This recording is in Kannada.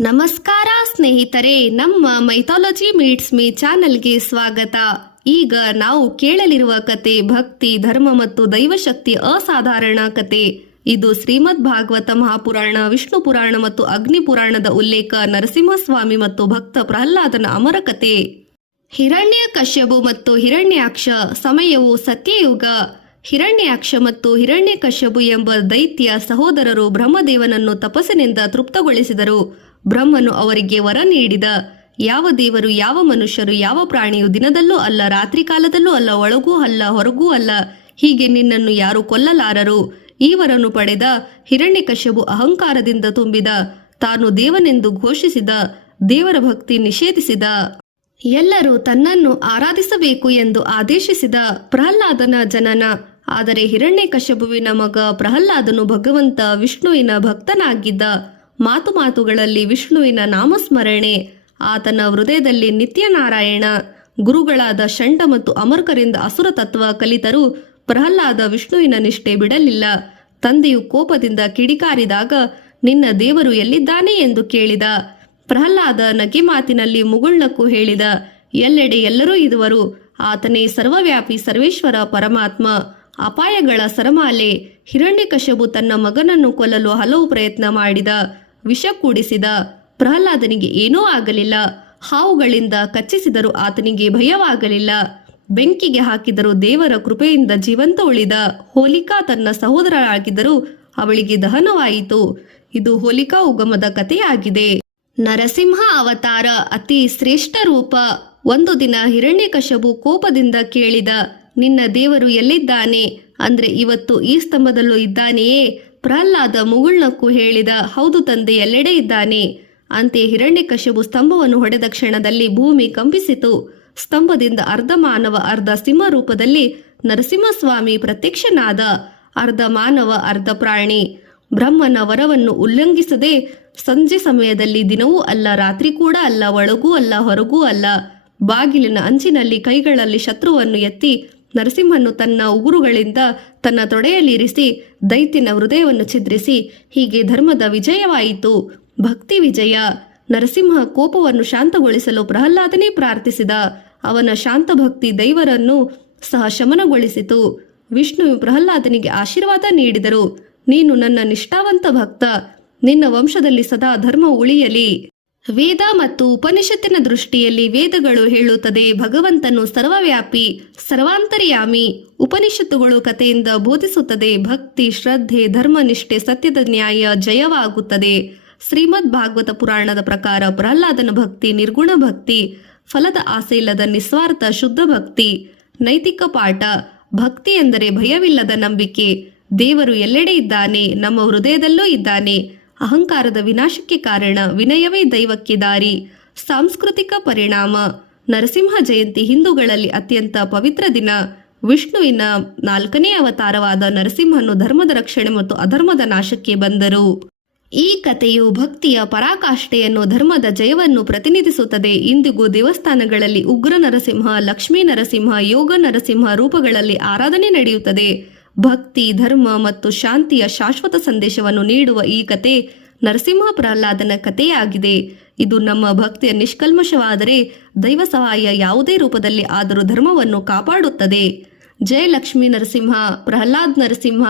ನಮಸ್ಕಾರ ಸ್ನೇಹಿತರೆ, ನಮ್ಮ ಮೈಥಾಲಜಿ ಮೀಟ್ಸ್ ಮೀ ಚಾನೆಲ್ಗೆ ಸ್ವಾಗತ. ಈಗ ನಾವು ಕೇಳಲಿರುವ ಕತೆ ಭಕ್ತಿ, ಧರ್ಮ ಮತ್ತು ದೈವಶಕ್ತಿ ಅಸಾಧಾರಣ ಕತೆ. ಇದು ಶ್ರೀಮದ್ ಭಾಗವತ ಮಹಾಪುರಾಣ, ವಿಷ್ಣು ಪುರಾಣ ಮತ್ತು ಅಗ್ನಿ ಪುರಾಣದ ಉಲ್ಲೇಖ. ನರಸಿಂಹಸ್ವಾಮಿ ಮತ್ತು ಭಕ್ತ ಪ್ರಹ್ಲಾದನ ಅಮರ ಕತೆ. ಹಿರಣ್ಯಕಶ್ಯಪು ಮತ್ತು ಹಿರಣ್ಯಾಕ್ಷ. ಸಮಯವು ಸತ್ಯಯುಗ. ಹಿರಣ್ಯಾಕ್ಷ ಮತ್ತು ಹಿರಣ್ಯಕಶ್ಯಪು ಎಂಬ ದೈತ್ಯ ಸಹೋದರರು ಬ್ರಹ್ಮದೇವನನ್ನು ತಪಸ್ಸಿನಿಂದ ತೃಪ್ತಗೊಳಿಸಿದರು. ಬ್ರಹ್ಮನು ಅವರಿಗೆ ವರ ನೀಡಿದ, ಯಾವ ದೇವರು, ಯಾವ ಮನುಷ್ಯರು, ಯಾವ ಪ್ರಾಣಿಯು ದಿನದಲ್ಲೂ ಅಲ್ಲ, ರಾತ್ರಿ ಕಾಲದಲ್ಲೂ ಅಲ್ಲ, ಒಳಗೂ ಅಲ್ಲ, ಹೊರಗೂ ಅಲ್ಲ, ಹೀಗೆ ನಿನ್ನನ್ನು ಯಾರು ಕೊಲ್ಲಲಾರರು. ಈ ವರನ್ನು ಪಡೆದ ಹಿರಣ್ಯಕಶ್ಯಪು ಅಹಂಕಾರದಿಂದ ತುಂಬಿದ. ತಾನು ದೇವನೆಂದು ಘೋಷಿಸಿದ. ದೇವರ ಭಕ್ತಿ ನಿಷೇಧಿಸಿದ. ಎಲ್ಲರೂ ತನ್ನನ್ನು ಆರಾಧಿಸಬೇಕು ಎಂದು ಆದೇಶಿಸಿದ. ಪ್ರಹ್ಲಾದನ ಜನನ. ಆದರೆ ಹಿರಣ್ಯಕಶ್ಯಪುವಿನ ಮಗ ಪ್ರಹ್ಲಾದನು ಭಗವಂತ ವಿಷ್ಣುವಿನ ಭಕ್ತನಾಗಿದ್ದ. ಮಾತುಗಳಲ್ಲಿ ವಿಷ್ಣುವಿನ ನಾಮಸ್ಮರಣೆ. ಆತನ ಹೃದಯದಲ್ಲಿ ನಿತ್ಯನಾರಾಯಣ. ಗುರುಗಳಾದ ಷಂಡ ಮತ್ತು ಅಮರ್ಕರಿಂದ ಅಸುರ ತತ್ವ ಕಲಿತರೂ ಪ್ರಹ್ಲಾದ ವಿಷ್ಣುವಿನ ನಿಷ್ಠೆ ಬಿಡಲಿಲ್ಲ. ತಂದೆಯು ಕೋಪದಿಂದ ಕಿಡಿಕಾರಿದಾಗ, ನಿನ್ನ ದೇವರು ಎಲ್ಲಿದ್ದಾನೆ ಎಂದು ಕೇಳಿದ. ಪ್ರಹ್ಲಾದ ನಗೆ ಮಾತಿನಲ್ಲಿ ಮುಗುಳ್ನಕ್ಕು ಹೇಳಿದ, ಎಲ್ಲೆಡೆ ಎಲ್ಲರೂ ಇರುವರು. ಆತನೇ ಸರ್ವವ್ಯಾಪಿ, ಸರ್ವೇಶ್ವರ, ಪರಮಾತ್ಮ. ಅಪಾಯಗಳ ಸರಮಾಲೆ. ಹಿರಣ್ಯಕಶ್ಯಪು ತನ್ನ ಮಗನನ್ನು ಕೊಲ್ಲಲು ಹಲವು ಪ್ರಯತ್ನ ಮಾಡಿದ. ವಿಷ ಕೂಡಿಸಿದ. ಪ್ರಹ್ಲಾದನಿಗೆ ಏನೂ ಆಗಲಿಲ್ಲ. ಹಾವುಗಳಿಂದ ಕಚ್ಚಿಸಿದರೂ ಆತನಿಗೆ ಭಯವಾಗಲಿಲ್ಲ. ಬೆಂಕಿಗೆ ಹಾಕಿದರೂ ದೇವರ ಕೃಪೆಯಿಂದ ಜೀವಂತ ಉಳಿದ. ಹೋಲಿಕಾ ತನ್ನ ಸಹೋದರರಾಗಿದ್ದರೂ ಅವಳಿಗೆ ದಹನವಾಯಿತು. ಇದು ಹೋಲಿಕಾ ಉಗಮದ ಕಥೆಯಾಗಿದೆ. ನರಸಿಂಹ ಅವತಾರ ಅತಿ ಶ್ರೇಷ್ಠ ರೂಪ. ಒಂದು ದಿನ ಹಿರಣ್ಯಕಶ್ಯಪು ಕೋಪದಿಂದ ಕೇಳಿದ, ನಿನ್ನ ದೇವರು ಎಲ್ಲಿದ್ದಾನೆ? ಅಂದ್ರೆ ಇವತ್ತು ಈ ಸ್ತಂಭದಲ್ಲೂ ಇದ್ದಾನೆಯೇ? ಪ್ರಹ್ಲಾದ ಮುಗುಳ್ನಕ್ಕು ಹೇಳಿದ, ಹೌದು ತಂದೆ, ಎಲ್ಲೆಡೆ ಇದ್ದಾನೆ. ಅಂತೆ ಹಿರಣ್ಯಕಶ್ಯಪು ಸ್ತಂಭವನ್ನು ಹೊಡೆದ ಕ್ಷಣದಲ್ಲಿ ಭೂಮಿ ಕಂಪಿಸಿತು. ಸ್ತಂಭದಿಂದ ಅರ್ಧ ಮಾನವ ಅರ್ಧ ಸಿಂಹ ರೂಪದಲ್ಲಿ ನರಸಿಂಹಸ್ವಾಮಿ ಪ್ರತ್ಯಕ್ಷನಾದ. ಅರ್ಧ ಮಾನವ ಅರ್ಧ ಪ್ರಾಣಿ. ಬ್ರಹ್ಮನ ವರವನ್ನು ಉಲ್ಲಂಘಿಸದೆ ಸಂಜೆ ಸಮಯದಲ್ಲಿ ದಿನವೂ ಅಲ್ಲ, ರಾತ್ರಿ ಕೂಡ ಅಲ್ಲ, ಒಳಗೂ ಅಲ್ಲ, ಹೊರಗೂ ಅಲ್ಲ, ಬಾಗಿಲಿನ ಅಂಚಿನಲ್ಲಿ ಕೈಗಳಲ್ಲಿ ಶತ್ರುವನ್ನು ಎತ್ತಿ ನರಸಿಂಹನು ತನ್ನ ಉಗುರುಗಳಿಂದ ತನ್ನ ತೊಡೆಯಲ್ಲಿರಿಸಿ ದೈತ್ಯನ ಹೃದಯವನ್ನು ಛಿದ್ರಿಸಿ, ಹೀಗೆ ಧರ್ಮದ ವಿಜಯವಾಯಿತು, ಭಕ್ತಿ ವಿಜಯ. ನರಸಿಂಹ ಕೋಪವನ್ನು ಶಾಂತಗೊಳಿಸಲು ಪ್ರಹ್ಲಾದನೇ ಪ್ರಾರ್ಥಿಸಿದ. ಅವನ ಶಾಂತ ಭಕ್ತಿ ದೈವರನ್ನು ಸಹ ಶಮನಗೊಳಿಸಿತು. ವಿಷ್ಣು ಪ್ರಹ್ಲಾದನಿಗೆ ಆಶೀರ್ವಾದ ನೀಡಿದರು. ನೀನು ನನ್ನ ನಿಷ್ಠಾವಂತ ಭಕ್ತ. ನಿನ್ನ ವಂಶದಲ್ಲಿ ಸದಾ ಧರ್ಮ ಉಳಿಯಲಿ. ವೇದ ಮತ್ತು ಉಪನಿಷತ್ತಿನ ದೃಷ್ಟಿಯಲ್ಲಿ ವೇದಗಳು ಹೇಳುತ್ತದೆ, ಭಗವಂತನು ಸರ್ವವ್ಯಾಪಿ, ಸರ್ವಾಂತರ್ಯಾಮಿ. ಉಪನಿಷತ್ತುಗಳು ಕಥೆಯಿಂದ ಬೋಧಿಸುತ್ತದೆ, ಭಕ್ತಿ, ಶ್ರದ್ಧೆ, ಧರ್ಮನಿಷ್ಠೆ, ಸತ್ಯದ ನ್ಯಾಯ ಜಯವಾಗುತ್ತದೆ. ಶ್ರೀಮದ್ ಭಾಗವತ ಪುರಾಣದ ಪ್ರಕಾರ ಪ್ರಹ್ಲಾದನ ಭಕ್ತಿ ನಿರ್ಗುಣ ಭಕ್ತಿ, ಫಲದ ಆಸೆ ಇಲ್ಲದ ನಿಸ್ವಾರ್ಥ ಶುದ್ಧ ಭಕ್ತಿ. ನೈತಿಕ ಪಾಠ. ಭಕ್ತಿ ಎಂದರೆ ಭಯವಿಲ್ಲದ ನಂಬಿಕೆ. ದೇವರು ಎಲ್ಲೆಡೆ ಇದ್ದಾನೆ, ನಮ್ಮ ಹೃದಯದಲ್ಲೂ ಇದ್ದಾನೆ. ಅಹಂಕಾರದ ವಿನಾಶಕ್ಕೆ ಕಾರಣ. ವಿನಯವೇ ದೈವಕ್ಕೆ ದಾರಿ. ಸಾಂಸ್ಕೃತಿಕ ಪರಿಣಾಮ. ನರಸಿಂಹ ಜಯಂತಿ ಹಿಂದೂಗಳಲ್ಲಿ ಅತ್ಯಂತ ಪವಿತ್ರ ದಿನ. ವಿಷ್ಣುವಿನ 4ನೇ ಅವತಾರವಾದ ನರಸಿಂಹನು ಧರ್ಮದ ರಕ್ಷಣೆ ಮತ್ತು ಅಧರ್ಮದ ನಾಶಕ್ಕೆ ಬಂದರು. ಈ ಕಥೆಯು ಭಕ್ತಿಯ ಪರಾಕಾಷ್ಠೆಯನ್ನು, ಧರ್ಮದ ಜಯವನ್ನು ಪ್ರತಿನಿಧಿಸುತ್ತದೆ. ಇಂದಿಗೂ ದೇವಸ್ಥಾನಗಳಲ್ಲಿ ಉಗ್ರ ನರಸಿಂಹ, ಲಕ್ಷ್ಮೀ ನರಸಿಂಹ, ಯೋಗ ನರಸಿಂಹ ರೂಪಗಳಲ್ಲಿ ಆರಾಧನೆ ನಡೆಯುತ್ತದೆ. ಭಕ್ತಿ, ಧರ್ಮ ಮತ್ತು ಶಾಂತಿಯ ಶಾಶ್ವತ ಸಂದೇಶವನ್ನು ನೀಡುವ ಈ ಕತೆ ನರಸಿಂಹ ಪ್ರಹ್ಲಾದನ ಕಥೆಯಾಗಿದೆ. ಇದು ನಮ್ಮ ಭಕ್ತಿಯ ನಿಷ್ಕಲ್ಮಶವಾದರೆ ದೈವ ಸಹಾಯ ಯಾವುದೇ ರೂಪದಲ್ಲಿ ಆದರೂ ಧರ್ಮವನ್ನು ಕಾಪಾಡುತ್ತದೆ. ಜಯ ಲಕ್ಷ್ಮೀ ನರಸಿಂಹ, ಪ್ರಹ್ಲಾದ್ ನರಸಿಂಹ.